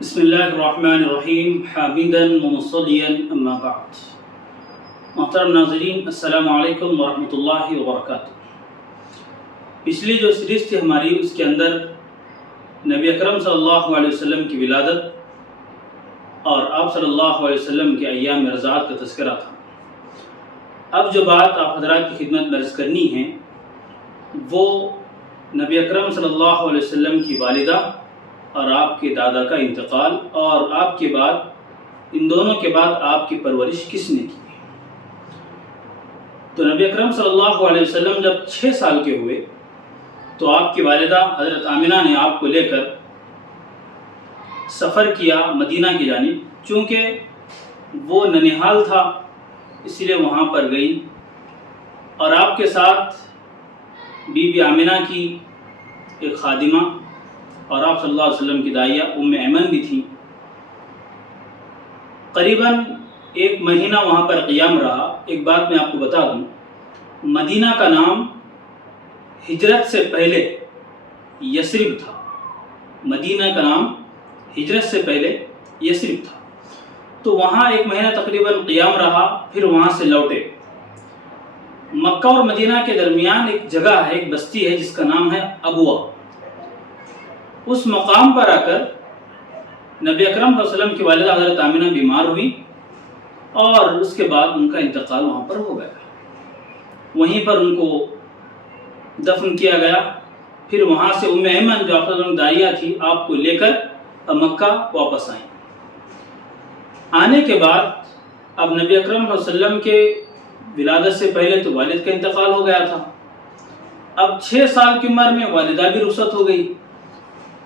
بسم اللہ الرحمن الرحیم حامدا ومصلیا اما بعد۔ محترم ناظرین، السلام علیکم ورحمۃ اللہ وبرکاتہ۔ پچھلی جو سیریز تھی ہماری، اس کے اندر نبی اکرم صلی اللہ علیہ وسلم کی ولادت اور آپ صلی اللہ علیہ وسلم کے ایام رضاعت کا تذکرہ تھا۔ اب جو بات آپ حضرات کی خدمت میں عرض کرنی ہے وہ نبی اکرم صلی اللہ علیہ وسلم کی والدہ اور آپ کے دادا کا انتقال، اور آپ کے بعد ان دونوں کے بعد آپ کی پرورش کس نے کی۔ تو نبی اکرم صلی اللہ علیہ وسلم جب 6 سال کے ہوئے تو آپ کی والدہ حضرت آمنہ نے آپ کو لے کر سفر کیا مدینہ کی جانب۔ چونکہ وہ ننیحال تھا اس لیے وہاں پر گئی، اور آپ کے ساتھ بی بی آمنہ کی ایک خادمہ اور آپ صلی اللہ علیہ وسلم کی دائیہ ام ایمن بھی تھی۔ قریباً 1 مہینہ وہاں پر قیام رہا۔ ایک بات میں آپ کو بتا دوں، مدینہ کا نام ہجرت سے پہلے یثرب تھا۔ مدینہ کا نام ہجرت سے پہلے یثرب تھا۔ تو وہاں 1 مہینہ تقریباً قیام رہا، پھر وہاں سے لوٹے۔ مکہ اور مدینہ کے درمیان ایک جگہ ہے، ایک بستی ہے جس کا نام ہے ابوا۔ اس مقام پر آ کر نبی اکرم صلی اللہ علیہ وسلم کی والدہ حضرت آمنہ بیمار ہوئی، اور اس کے بعد ان کا انتقال وہاں پر ہو گیا۔ وہیں پر ان کو دفن کیا گیا۔ پھر وہاں سے ام ایمن جو آپ صلی اللہ علیہ وسلم داعیہ تھی، آپ کو لے کر مکہ واپس آئیں۔ آنے کے بعد اب نبی اکرم صلی اللہ علیہ وسلم کے ولادت سے پہلے تو والد کا انتقال ہو گیا تھا۔ اب 6 سال کی عمر میں والدہ بھی رخصت ہو گئی۔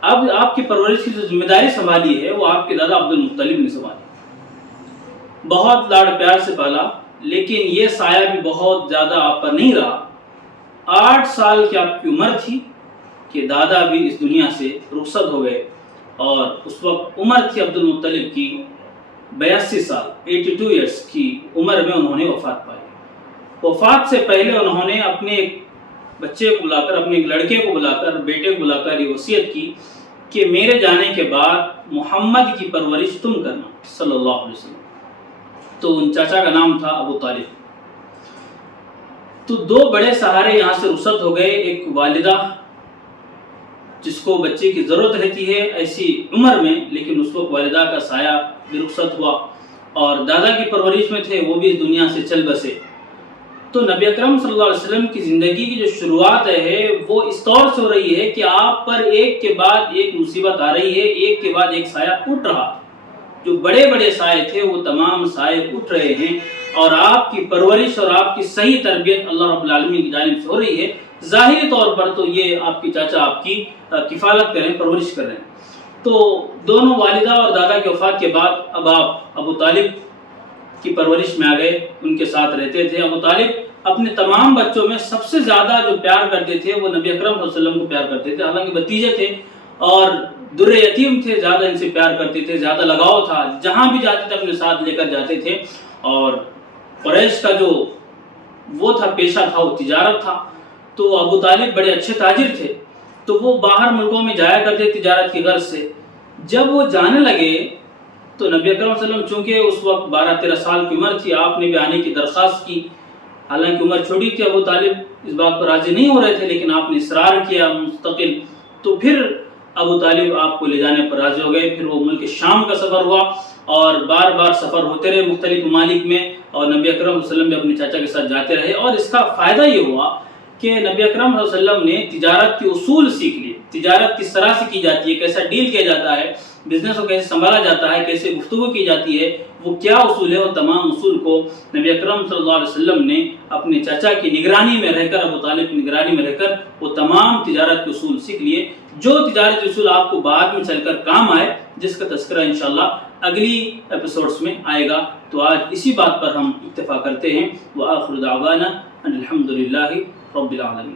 اب آپ کی پرورش کی جو ذمہ داری سنبھالی ہے وہ آپ کے دادا عبد المطلب نے سنبھالی۔ بہت لاڑ پیار سے پالا، لیکن یہ سایہ بھی بہت زیادہ آپ پر نہیں رہا۔ 8 سال کی آپ کی عمر تھی کہ دادا بھی اس دنیا سے رخصت ہو گئے، اور اس وقت عمر تھی عبد المطلب کی 82 سال 82 ایئرس کی عمر میں انہوں نے وفات پائی۔ وفات سے پہلے انہوں نے اپنے ایک بچے کو بلا کر، اپنے ایک لڑکے کو بلا کر، بیٹے کو بلا کر یہ وصیت کی کہ میرے جانے کے بعد محمد کی پرورش تم کرنا صلی اللہ علیہ وسلم۔ تو ان چاچا کا نام تھا ابو طالب۔ تو 2 بڑے سہارے یہاں سے رخصت ہو گئے، ایک والدہ جس کو بچے کی ضرورت رہتی ہے ایسی عمر میں، لیکن اس وقت والدہ کا سایہ بھی رخصت ہوا، اور دادا کی پرورش میں تھے وہ بھی اس دنیا سے چل بسے۔ تو نبی اکرم صلی اللہ علیہ وسلم کی زندگی کی جو شروعات ہے وہ اس طور سے ہو رہی ہے کہ آپ پر ایک کے بعد ایک مصیبت آ رہی ہے، ایک کے بعد ایک سایہ اٹھ رہا۔ جو بڑے بڑے سائے تھے وہ تمام سائے اٹھ رہے ہیں، اور آپ کی پرورش اور آپ کی صحیح تربیت اللہ رب العالمین کی جانب سے ہو رہی ہے۔ ظاہری طور پر تو یہ آپ کی چاچا آپ کی کفالت کر رہے ہیں، پرورش کر رہے ہیں۔ تو دونوں والدہ اور دادا کی وفات کے بعد اب آپ ابو طالب کی پرورش میں آ گئے، ان کے ساتھ رہتے تھے۔ ابو طالب اپنے تمام بچوں میں سب سے زیادہ جو پیار کرتے تھے وہ نبی اکرم صلی اللہ علیہ وسلم کو پیار کرتے تھے۔ حالانکہ بھتیجے تھے اور در یتیم تھے، زیادہ ان سے پیار کرتے تھے، زیادہ لگاؤ تھا، جہاں بھی جاتے تھے اپنے ساتھ لے کر جاتے تھے۔ اور قریش کا جو وہ تھا پیشہ تھا وہ تجارت تھا، تو ابو طالب بڑے اچھے تاجر تھے، تو وہ باہر ملکوں میں جایا کرتے تجارت کی غرض سے۔ جب وہ جانے لگے تو نبی اکرم صلی اللہ علیہ وسلم چونکہ اس وقت 12-13 سال کی عمر تھی، آپ نے بھی آنے کی درخواست کی۔ حالانکہ عمر چھوٹی تھی، ابو طالب اس بات پر راضی نہیں ہو رہے تھے، لیکن آپ نے اصرار کیا مستقل۔ تو پھر ابو طالب آپ کو لے جانے پر راضی ہو گئے۔ پھر وہ ملک شام کا سفر ہوا، اور بار بار سفر ہوتے رہے مختلف ممالک میں، اور نبی اکرم صلی اللہ علیہ وسلم بھی اپنے چاچا کے ساتھ جاتے رہے۔ اور اس کا فائدہ یہ ہوا کہ نبی اکرم صلی اللہ علیہ وسلم نے تجارت کے اصول سیکھ لیے۔ تجارت کس طرح سے کی جاتی ہے، کیسا ڈیل کیا جاتا ہے، بزنس کو کیسے سنبھالا جاتا ہے، کیسے گفتگو کی جاتی ہے، وہ کیا اصول ہے، وہ تمام اصول کو نبی اکرم صلی اللہ علیہ وسلم نے اپنے چاچا کی نگرانی میں رہ کر، ابو طالب کی نگرانی میں رہ کر وہ تمام تجارت کے اصول سیکھ لیے، جو تجارت اصول آپ کو بعد میں چل کر کام آئے، جس کا تذکرہ انشاءاللہ اگلی ایپیسوڈز میں آئے گا۔ تو آج اسی بات پر ہم اتفاق کرتے ہیں۔ وآخر دعوانا ان الحمد للہ رب العالمین۔